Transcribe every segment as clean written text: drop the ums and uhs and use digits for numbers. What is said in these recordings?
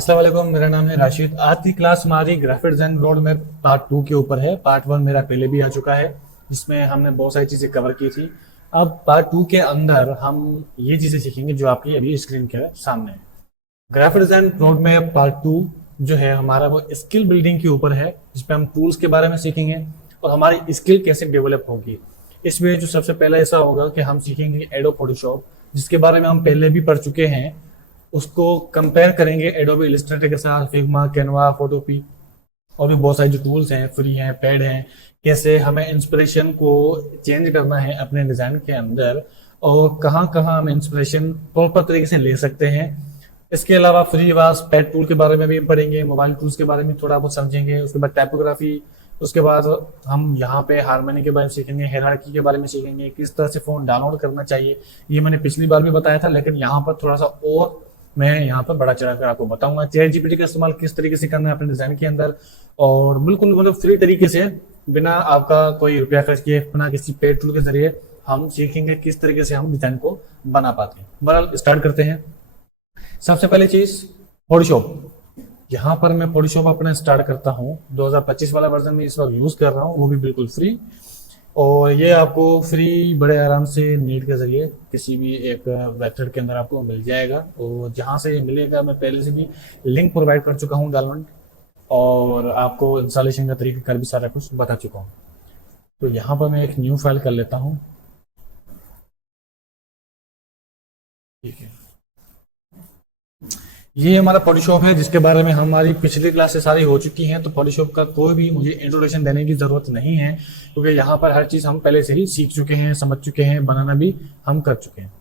अस्सलाम वालेकुम, मेरा नाम है राशिद। आज की क्लास हमारी ग्राफिक डिजाइन रोड में पार्ट 2 के ऊपर है। पार्ट 1 मेरा पहले भी आ चुका है, जिसमें हमने बहुत सारी चीजें कवर की थी। अब पार्ट 2 के अंदर हम ये चीजें सीखेंगे जो आपकी अभी स्क्रीन के सामने है। ग्राफिक डिजाइन रोड में पार्ट 2 जो है हमारा वो स्किल बिल्डिंग के ऊपर है, जिसपे हम टूल्स के बारे में सीखेंगे और हमारी स्किल कैसे डेवलप होगी। इसमें जो सबसे पहला ऐसा होगा कि हम सीखेंगे एडोब फोटोशॉप, जिसके बारे में हम पहले भी पढ़ चुके हैं। उसको कंपेयर करेंगे एडोबी इलस्ट्रेटर के साथ, फिग्मा, कैनवा, फोटोपी और भी बहुत सारे जो टूल्स हैं, फ्री हैं, पेड हैं। कैसे हमें इंस्पिरेशन को चेंज करना है अपने डिजाइन के अंदर और कहाँ कहाँ हम इंस्पिरेशन प्रॉपर तरीके से ले सकते हैं। इसके अलावा फ्री वास पेड टूल के बारे में भी पढ़ेंगे, मोबाइल टूल्स के बारे में थोड़ा बहुत समझेंगे। उसके बाद टाइपोग्राफी, उसके बाद हम यहाँ पे हार्मनी के बारे में सीखेंगे, हायरार्की के बारे में सीखेंगे, किस तरह से फोन डाउनलोड करना चाहिए। ये मैंने पिछली बार भी बताया था, लेकिन यहाँ पर थोड़ा सा और मैं यहाँ पर बड़ा चढ़ा कर आपको बताऊंगा। चैट जीपीटी का इस्तेमाल किस तरीके से करना है अपने डिजाइन के अंदर, और बिल्कुल मतलब फ्री तरीके से, बिना आपका कोई रुपया खर्च किए, बिना किसी पेड टूल के जरिए हम सीखेंगे किस तरीके से हम डिजाइन को बना पाते हैं। बहरहाल स्टार्ट करते हैं। सबसे पहली चीज फोटोशॉप। यहाँ पर मैं फोटोशॉप अपना स्टार्ट करता हूँ। 2025 वाला वर्जन में इस वक्त यूज कर रहा हूँ, वो भी बिल्कुल फ्री। और ये आपको फ्री बड़े आराम से नीट के जरिए किसी भी एक वेबसाइट के अंदर आपको मिल जाएगा। और जहाँ से ये मिलेगा मैं पहले से भी लिंक प्रोवाइड कर चुका हूँ डाउनलोड, और आपको इंस्टॉलेशन का तरीका कर भी सारा कुछ बता चुका हूँ। तो यहाँ पर मैं एक न्यू फाइल कर लेता हूँ। ठीक है, ये हमारा फोटोशॉप है, जिसके बारे में हमारी पिछली क्लासेस सारी हो चुकी हैं। तो फोटोशॉप का कोई भी मुझे इंट्रोडक्शन देने की जरूरत नहीं है, क्योंकि यहाँ पर हर चीज हम पहले से ही सीख चुके हैं, समझ चुके हैं, बनाना भी हम कर चुके हैं।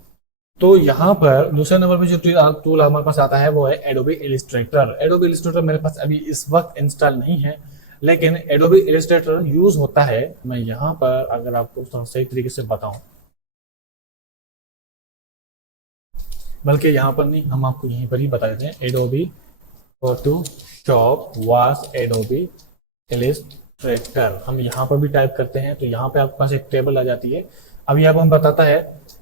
तो यहाँ पर दूसरे नंबर पे जो टूल हमारे पास आता है वो है एडोबी इलस्ट्रेटर। एडोबी इलस्ट्रेटर मेरे पास अभी इस वक्त इंस्टॉल नहीं है, लेकिन एडोबी इलस्ट्रेटर यूज होता है। मैं यहाँ पर अगर आपको सही तरीके से बताऊं, बल्कि यहाँ पर नहीं, हम आपको यहीं पर ही बता देते हैं। एडोबी फोटोशॉप वास एडोबी इलस्ट्रेटर, हम यहाँ पर भी टाइप करते हैं तो यहाँ पे आपके पास एक टेबल आ जाती है। अभी आपको हम बताता है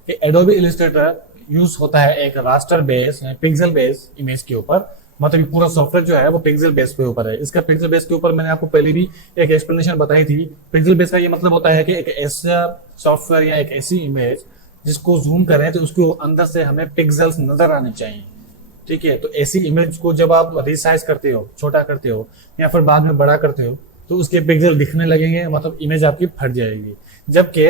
कि एडोबी इलस्ट्रेटर यूज होता है एक raster base, pixel base image के ऊपर। मतलब पूरा सॉफ्टवेयर जो है वो पिक्सल बेस के ऊपर है। इसका पिक्सल बेस के ऊपर मैंने आपको पहले भी एक एक्सप्लेनेशन बताई थी। पिक्सल बेस का ये मतलब होता है कि एक ऐसा सॉफ्टवेयर या एक ऐसी इमेज जिसको जूम करें तो उसके अंदर से हमें पिक्सल्स नजर आने चाहिए। ठीक है, तो ऐसी इमेज को जब आप रिसाइज करते हो, छोटा करते हो या फिर बाद में बड़ा करते हो, तो उसके पिक्सल दिखने लगेंगे, मतलब इमेज आपकी फट जाएगी। जबकि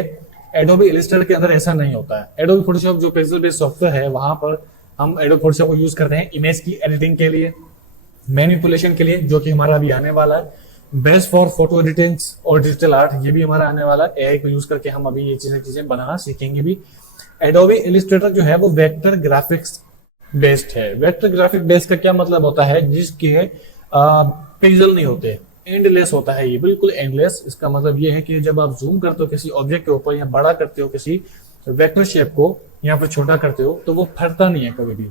एडोबी इलस्ट्रेटर के अंदर ऐसा नहीं होता है। एडोबी फोटोशॉप जो पिक्सल बेस्ड सॉफ्टवेयर है, वहां पर हम एडोबी फोटोशॉप को यूज करते हैं इमेज की एडिटिंग के लिए, मैनिपुलेशन के लिए, जो कि हमारा अभी आने वाला है। बेस्ट फॉर फोटो एडिटिंग और डिजिटल आर्ट, ये भी हमारा आने वाला है। एआई को यूज करके हम अभी ये चीजें बनाना सीखेंगे भी। एडोबी इलस्ट्रेटर जो है वो वेक्टर ग्राफिक्स बेस्ड है। वेक्टर ग्राफिक बेस्ड का क्या मतलब होता है? जिसके पिक्सल नहीं होते, एंडलेस होता है। ये बिल्कुल एंडलेस। इसका मतलब ये है कि जब आप जूम करते हो किसी ऑब्जेक्ट के ऊपर या बड़ा करते हो किसी वेक्टर शेप को या फिर छोटा करते हो, तो वो फटता नहीं है कभी भी।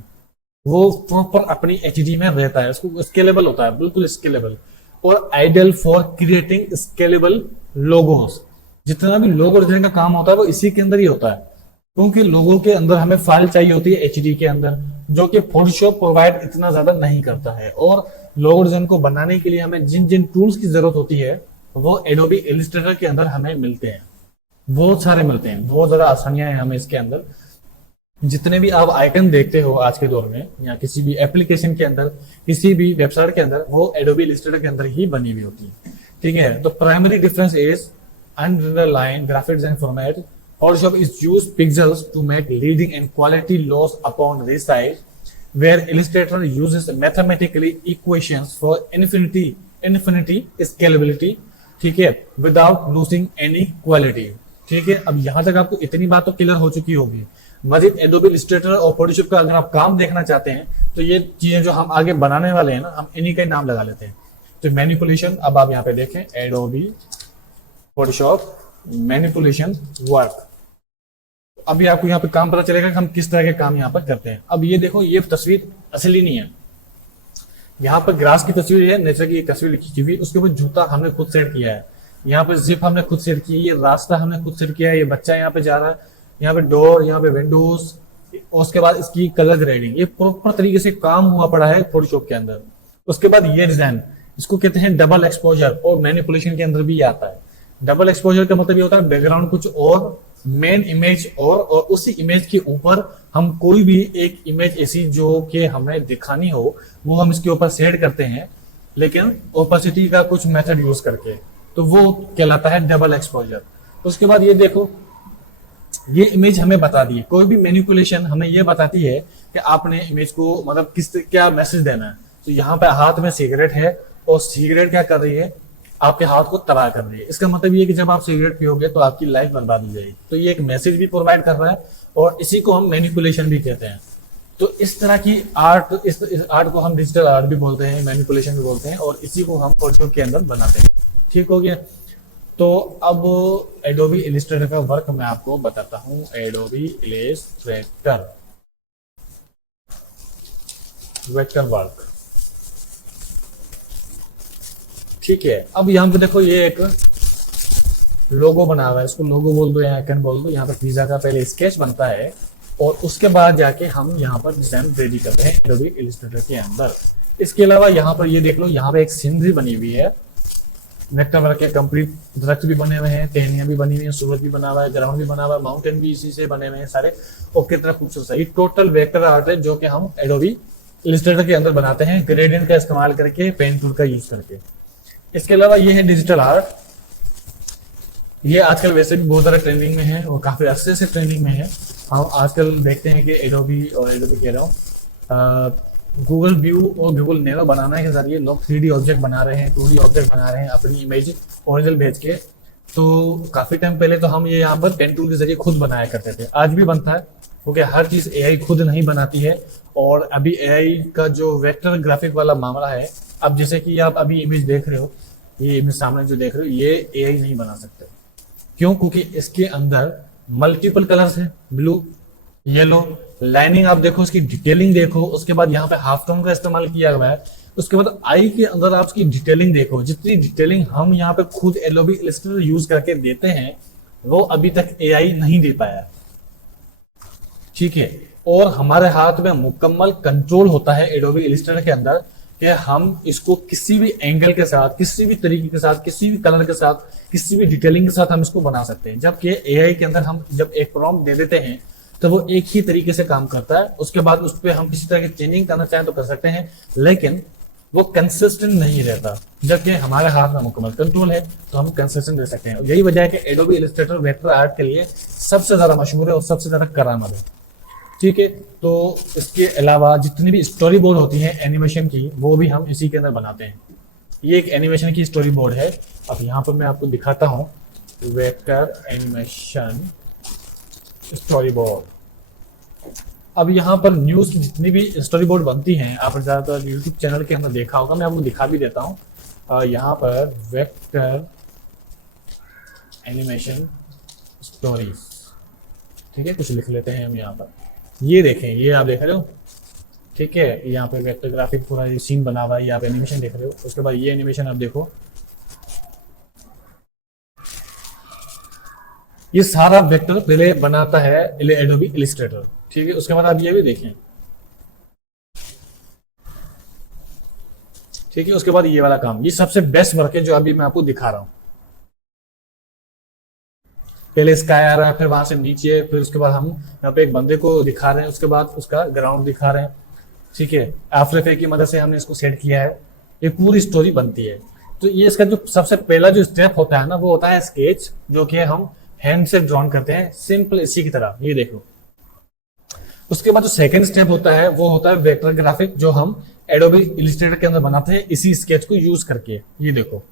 वो प्रॉपर अपनी एचडी में रहता है। उसको स्केलेबल होता है, बिल्कुल स्केलेबल, और ideal for creating scalable logos. जितना भी लोगो डिजाइन का काम होता है वो इसी के अंदर ही होता है, क्योंकि लोगों के अंदर हमें फाइल चाहिए होती है एचडी के अंदर, जो कि फोटोशॉप प्रोवाइड इतना ज्यादा नहीं करता है। और लोगो डिजाइन को बनाने के लिए हमें जिन जिन टूल्स की जरूरत होती है वो एडोबी इलस्ट्रेटर के अंदर हमें मिलते हैं, बहुत सारे मिलते हैं। बहुत ज्यादा आसानियां हैं हमें इसके अंदर। जितने भी आप आइकन देखते हो आज के दौर में या किसी भी एप्लीकेशन के अंदर, किसी भी वेबसाइट के अंदर, वो एडोबी इलस्ट्रेटर के अंदर ही बनी हुई होती है। ठीक है, तो primary difference is underline graphic design format. Photoshop is used pixels to make leading and quality loss upon resize, where Illustrator uses mathematically equations for infinity scalability, ठीक है, without losing any quality। ठीक है, अब यहां तक आपको इतनी बात तो क्लियर हो चुकी होगी। मजीद एडोबी इलस्ट्रेटर और फोटोशॉप का अगर आप काम देखना चाहते हैं तो ये चीजें जो हम आगे बनाने वाले हैं ना, हम इन्हीं का नाम लगा लेते हैं। तो मैनिपुलेशन, अब आप यहाँ पे देखें एडोबी फोटोशॉप मैनिपुलेशन वर्क। अभी आपको यहाँ पे काम पता चलेगा कि हम किस तरह के काम यहाँ पर करते हैं। अब ये देखो, ये तस्वीर असली नहीं है। यहाँ पर ग्रास की तस्वीर है, नेचर की तस्वीर लिखी हुई, उसके ऊपर जूता हमने खुद सेट किया है। यहाँ पे जिप हमने खुद सेट की है, ये रास्ता हमने खुद सेट किया है, ये बच्चा यहाँ पे जा रहा है, यहाँ पे डोर, यहाँ पे विंडोज, उसके बाद इसकी कलर ग्रेडिंग, ये प्रॉपर तरीके से काम हुआ पड़ा है फोटोशॉप के अंदर। उसके बाद ये डिजाइन, इसको कहते हैं डबल एक्सपोजर, और मैनिपुलेशन के अंदर भी आता है। डबल एक्सपोजर का मतलब ये होता है बैकग्राउंड कुछ और, मेन इमेज और उसी इमेज के ऊपर हम कोई भी एक इमेज ऐसी जो कि हमें दिखानी हो वो हम इसके ऊपर शेड करते हैं, लेकिन ओपेसिटी का कुछ मेथड यूज करके, तो वो कहलाता है डबल एक्सपोजर। उसके बाद ये देखो, ये इमेज हमें बता दी है, कोई भी मैनिपुलेशन हमें ये बताती है कि आपने इमेज को मतलब किस क्या मैसेज देना है। तो यहाँ पे हाथ में सिगरेट है और सिगरेट क्या कर रही है, आपके हाथ को तबाह कर रही है। इसका मतलब ये कि जब आप सिगरेट पियोगे तो आपकी लाइफ बर्बाद हो जाएगी। तो ये एक मैसेज भी प्रोवाइड कर रहा है, और इसी को हम मैनिपुलेशन भी कहते हैं। तो इस तरह की आर्ट, इस आर्ट को हम डिजिटल आर्ट भी बोलते हैं, मैनिपुलेशन भी बोलते हैं, और इसी को हम फोटोशॉप के अंदर बनाते हैं। ठीक हो गया। तो अब एडोबी इलिस्ट्रेटर का वर्क मैं आपको बताता हूं। एडोबी इलिस्ट्रेटर वेक्टर वर्क, ठीक है। अब यहाँ पे देखो, ये एक लोगो बना हुआ है, इसको लोगो बोल दो या आइकन बोल दो। यहाँ पर पिज्जा का पहले स्केच बनता है और उसके बाद जाके हम यहाँ पर डिजाइन रेडी करते हैं एडोबी इलिस्ट्रेटर के अंदर। इसके अलावा यहाँ पर ये देख लो, यहाँ पे एक सीनरी बनी हुई है, वेक्टर वर्क के कंप्लीट दरख्त भी बने हुए हैं, टहनियां भी बनी हुई है, सूरज भी बना हुआ है, ग्राउंड भी बना हुआ है, माउंटेन भी इसी से बने हुए हैं सारे। और कितना खूबसूरत है, ये टोटल वेक्टर आर्ट है जो कि हम एडोबी इलिस्ट्रेटर के अंदर बनाते हैं ग्रेडियंट का इस्तेमाल करके, पेन टूल का यूज करके। इसके अलावा ये है डिजिटल आर्ट, ये आजकल वैसे भी बहुत ज्यादा ट्रेंडिंग में है और काफी अच्छे से ट्रेंडिंग में है। हम आजकल देखते हैं कि एडोबी कह रहा हूँ, गूगल व्यू और गूगल नेरो बनाने के जरिए लोग 3D ऑब्जेक्ट बना रहे हैं, 2D ऑब्जेक्ट बना रहे हैं अपनी इमेज ओरिजिनल भेज के। तो काफी टाइम पहले तो हम ये यहाँ पर पेन टूल के जरिए खुद बनाया करते थे, आज भी बनता है, क्योंकि हर चीज एआई खुद नहीं बनाती है। और अभी एआई का जो वेक्टर ग्राफिक वाला मामला है, अब जैसे कि आप अभी इमेज देख रहे हो, ये इमेज सामने जो देख रहे हो, ये एआई नहीं बना सकते। क्यों? क्योंकि इसके अंदर मल्टीपल कलर्स है, ब्लू, येलो, लाइनिंग आप देखो, उसकी डिटेलिंग देखो। उसके बाद यहाँ पे हाफ टोन का इस्तेमाल किया हुआ है। उसके बाद आई के अंदर आप उसकी डिटेलिंग देखो, जितनी डिटेलिंग हम यहाँ पे खुद एडोबी इलिस्ट्रेटर यूज करके देते हैं वो अभी तक एआई नहीं दे पाया, ठीक है। और हमारे हाथ में मुकम्मल कंट्रोल होता है एडोबी इलिस्ट्रेटर के अंदर कि हम इसको किसी भी एंगल के साथ, किसी भी तरीके के साथ, किसी भी कलर के साथ, किसी भी डिटेलिंग के साथ हम इसको बना सकते हैं। जबकि एआई के अंदर हम जब एक प्रॉम्प्ट दे देते हैं तो वो एक ही तरीके से काम करता है। उसके बाद उस पर हम किसी तरह की चेंजिंग करना चाहें तो कर सकते हैं, लेकिन वो कंसिस्टेंट नहीं रहता। जबकि हमारे हाथ में मुकम्मल कंट्रोल है तो हम कंसिस्टेंट रह सकते हैं। यही वजह है कि एडोबी इलिस्ट्रेटर वेक्टर आर्ट के लिए सबसे ज्यादा मशहूर है और सबसे ज्यादा करामत है, ठीक है। तो इसके अलावा जितनी भी स्टोरी बोर्ड होती है एनिमेशन की, वो भी हम इसी के अंदर बनाते हैं। ये एक एनिमेशन की स्टोरी बोर्ड है। अब यहाँ पर मैं आपको दिखाता हूँ वेक्टर एनिमेशन स्टोरी बोर्ड। अब यहाँ पर न्यूज की जितनी भी स्टोरी बोर्ड बनती हैं, आपने ज्यादातर यूट्यूब चैनल के अंदर देखा होगा, मैं आपको दिखा भी देता हूँ। यहाँ पर वेक्टर एनिमेशन स्टोरीज, ठीक है, कुछ लिख लेते हैं हम यहाँ पर। ये देखें, ये आप देख रहे हो, ठीक है, यहाँ पे वेक्टर ग्राफिक पूरा ये सीन बना हुआ है, ये आप एनिमेशन देख रहे हो। उसके बाद ये एनिमेशन आप देखो, ये सारा वेक्टर पहले बनाता है एडोबी इलिस्ट्रेटर, ठीक है। उसके बाद आप ये भी देखें, ठीक है। उसके बाद ये वाला काम, ये सबसे बेस्ट वर्क है जो अभी मैं आपको दिखा रहा हूं। पहले स्काई आ रहा है, फिर वहां से नीचे, फिर उसके बाद हम यहाँ पे एक बंदे को दिखा रहे हैं, उसके बाद उसका ग्राउंड दिखा रहे हैं, ठीक है। आफ्टर इफेक्ट की मदद से हमने इसको सेट किया है, ये पूरी स्टोरी बनती है। तो ये इसका जो सबसे पहला जो स्टेप होता है ना, वो होता है स्केच, जो कि हम हैंड से ड्रॉन करते हैं, सिंपल इसी की तरह, ये देखो। उसके बाद जो सेकंड स्टेप होता है वो होता है वेक्टर ग्राफिक, जो हम एडोबी इलिस्ट्रेटर के अंदर बनाते हैं इसी स्केच को यूज करके। ये देखो,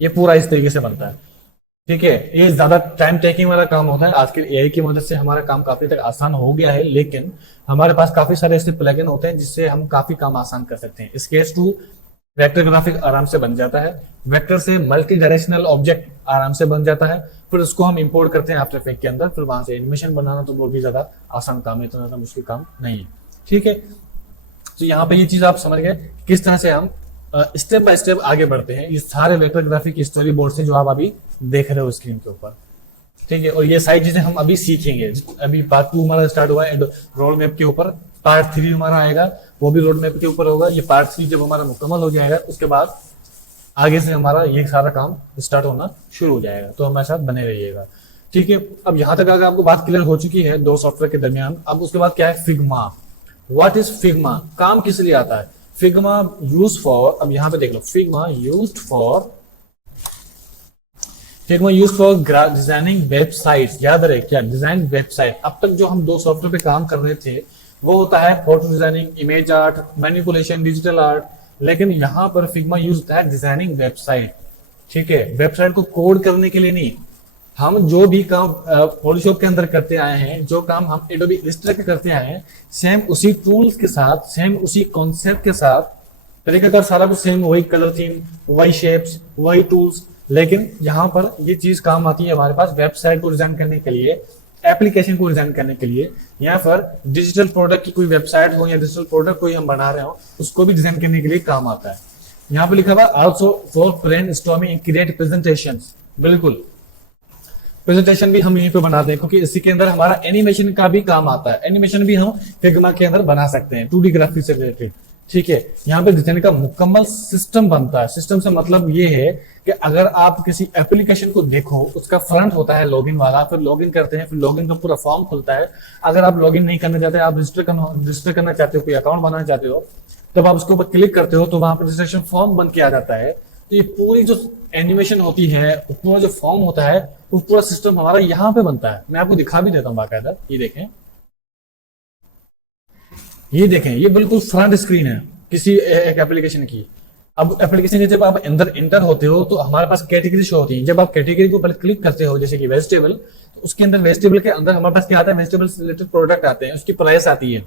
ये पूरा इस तरीके से बनता है, ठीक है। ये ज्यादा टाइम टेकिंग वाला काम होता है। आजकल एआई की मदद से हमारा काम काफी तक आसान हो गया है, लेकिन हमारे पास काफी सारे ऐसे प्लगइन होते हैं जिससे हम काफी काम आसान कर सकते हैं। स्केच टू वेक्टर ग्राफिक आराम से बन जाता है, वेक्टर से मल्टी डायरेक्शनल ऑब्जेक्ट आराम से बन जाता है, फिर उसको हम इंपोर्ट करते हैं आफ्टर इफेक्ट के अंदर, फिर वहां से एनिमेशन बनाना तो बहुत भी ज्यादा आसान काम है, इतना ज्यादा मुश्किल काम नहीं है, ठीक है। तो यहाँ पे ये चीज आप समझ गए किस तरह से हम स्टेप बाय स्टेप आगे बढ़ते हैं। ये सारे वेक्टर ग्राफिक स्टोरी बोर्ड से जो आप अभी देख रहे हो स्क्रीन के ऊपर, ठीक है। और ये सारी चीजें हम अभी सीखेंगे। अभी पार्ट 2 हमारा स्टार्ट हुआ है रोड मैप के ऊपर, पार्ट 3 हमारा आएगा, वो भी रोड मैप के ऊपर होगा। ये पार्ट 3 जब हमारा मुकम्मल हो जाएगा उसके बाद आगे से हमारा ये सारा काम स्टार्ट होना शुरू हो जाएगा। तो हमारे साथ बने रहिएगा, ठीक है। अब यहां तक अगर आपको बात क्लियर हो चुकी है दो सॉफ्टवेयर के दरमियान, अब उसके बाद क्या है फिग्मा। व्हाट इज फिग्मा, काम किस लिए आता है फिग्मा यूज फॉर, अब यहां पे देख लो, Figma use for designing websites. याद रहे क्या, डिजाइन वेबसाइट। अब तक जो हम दो सॉफ्टवेयर पे काम कर रहे थे वो होता है photo designing, image art, manipulation, digital art, लेकिन यहां पर फिग्मा यूज होता है डिजाइनिंग वेबसाइट, ठीक है। वेबसाइट को कोड करने के लिए नहीं, हम जो भी काम फोटोशॉप के अंदर करते आए हैं, जो काम हम एडोबी इलस्ट्रेटर के करते आए हैं, सेम उसी टूल्स के साथ, सेम उसी कॉन्सेप्ट के साथ, तरीकाकार सारा कुछ सेम, वही कलर थीम, वही शेप्स, वही टूल्स, लेकिन यहाँ पर ये चीज काम आती है हमारे पास वेबसाइट को डिजाइन करने के लिए, एप्लीकेशन को डिजाइन करने के लिए, या फिर डिजिटल प्रोडक्ट की कोई वेबसाइट हो या डिजिटल प्रोडक्ट कोई हम बना रहे हो उसको भी डिजाइन करने के लिए काम आता है। यहाँ पे लिखा हुआ also for brainstorming and create presentations. बिल्कुल, प्रेजेंटेशन भी हम यहीं पे बनाते हैं क्योंकि इसी के अंदर हमारा एनिमेशन का भी काम आता है। एनिमेशन भी हम फिग्मा के अंदर बना सकते हैं 2D ग्राफिक्स से रिलेटेड, ठीक है। यहाँ पे डिजाइन का मुकम्मल सिस्टम बनता है। सिस्टम से मतलब ये है कि अगर आप किसी एप्लीकेशन को देखो, उसका फ्रंट होता है लॉगिन वाला, फिर लॉगिन करते हैं, फिर लॉगिन का पूरा फॉर्म खुलता है। अगर आप लॉगिन नहीं करना चाहते, आप रजिस्टर करना चाहते हो, कोई अकाउंट बनाना चाहते हो, तब आप उसके ऊपर क्लिक करते हो तो वहां पर रजिस्ट्रेशन फॉर्म बन के आ जाता है। तो ये पूरी जो एनिमेशन होती है, पूरा जो फॉर्म होता है, वो पूरा सिस्टम हमारा यहाँ पे बनता है। मैं आपको दिखा भी देता हूँ बाकायदा, ये देखें, ये देखें, ये बिल्कुल फ्रंट स्क्रीन है किसी एक एप्लीकेशन की। अब एप्लीकेशन के जब आप अंदर एंटर होते हो तो हमारे पास कैटेगरी शो होती है। जब आप कैटेगरी को पहले क्लिक करते हो, जैसे कि वेजिटेबल, तो उसके अंदर वेजिटेबल के अंदर हमारे पास क्या आता है, वेजिटेबल से रिलेटेड प्रोडक्ट आते हैं, उसकी प्राइस आती है,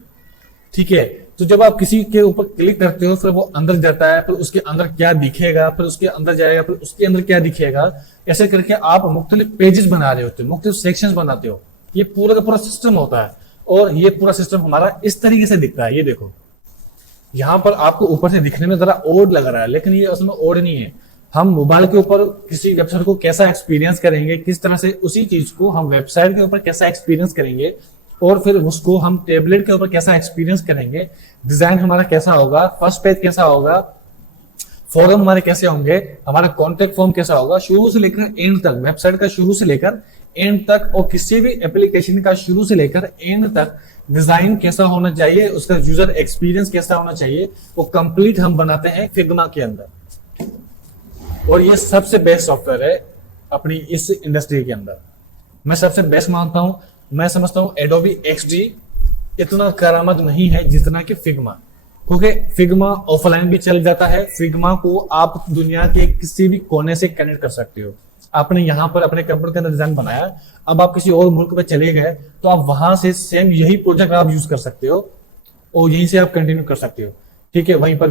ठीक है। तो जब आप किसी के ऊपर क्लिक करते हो फिर वो अंदर जाता है, फिर उसके अंदर क्या दिखेगा, फिर उसके अंदर जाएगा, फिर उसके अंदर क्या दिखेगा, ऐसे करके आप मुख्तलिफ पेजेस बना रहे होते हो, मुख्तलिफ सेक्शंस बनाते हो। ये पूरा का पूरा सिस्टम होता है और ये पूरा सिस्टम हमारा इस तरीके से दिखता है। ये देखो, यहाँ पर आपको ऊपर से दिखने में जरा ओड लग रहा है, लेकिन ये असल में ओड नहीं है। हम मोबाइल के ऊपर किसी वेबसाइट को कैसा एक्सपीरियंस करेंगे, किस तरह से उसी चीज को हम वेबसाइट के ऊपर कैसा एक्सपीरियंस करेंगे, और फिर उसको हम टेबलेट के ऊपर कैसा एक्सपीरियंस करेंगे, डिजाइन हमारा कैसा होगा, फर्स्ट पेज कैसा होगा, फॉर्म हमारे कैसे होंगे, हमारा कॉन्टेक्ट फॉर्म कैसा होगा, शुरू से लेकर एंड तक, वेबसाइट का शुरू से लेकर एंड तक, और किसी भी एप्लीकेशन का शुरू से लेकर एंड तक डिजाइन कैसा होना चाहिए, उसका यूजर एक्सपीरियंस कैसा होना चाहिए, वो कंप्लीट हम बनाते हैं फिग्मा के अंदर। और ये सबसे बेस्ट सॉफ्टवेयर है अपनी इस इंडस्ट्री के अंदर, मैं सबसे बेस्ट मानता हूं। मैं समझता हूं एडोबी XD इतना करामत नहीं है जितना कि फिग्मा, क्योंकि फिग्मा ऑफलाइन भी चल जाता है। फिग्मा को आप दुनिया के किसी भी कोने से कनेक्ट कर सकते हो। आपने यहाँ पर अपने कंप्यूटर के अंदर डिजाइन बनाया, अब आप किसी और मुल्क में चले गए तो आप वहां से सेम यही प्रोजेक्ट आप यूज कर सकते हो और यहीं से आप कंटिन्यू कर सकते हो, ठीक है। वहीं पर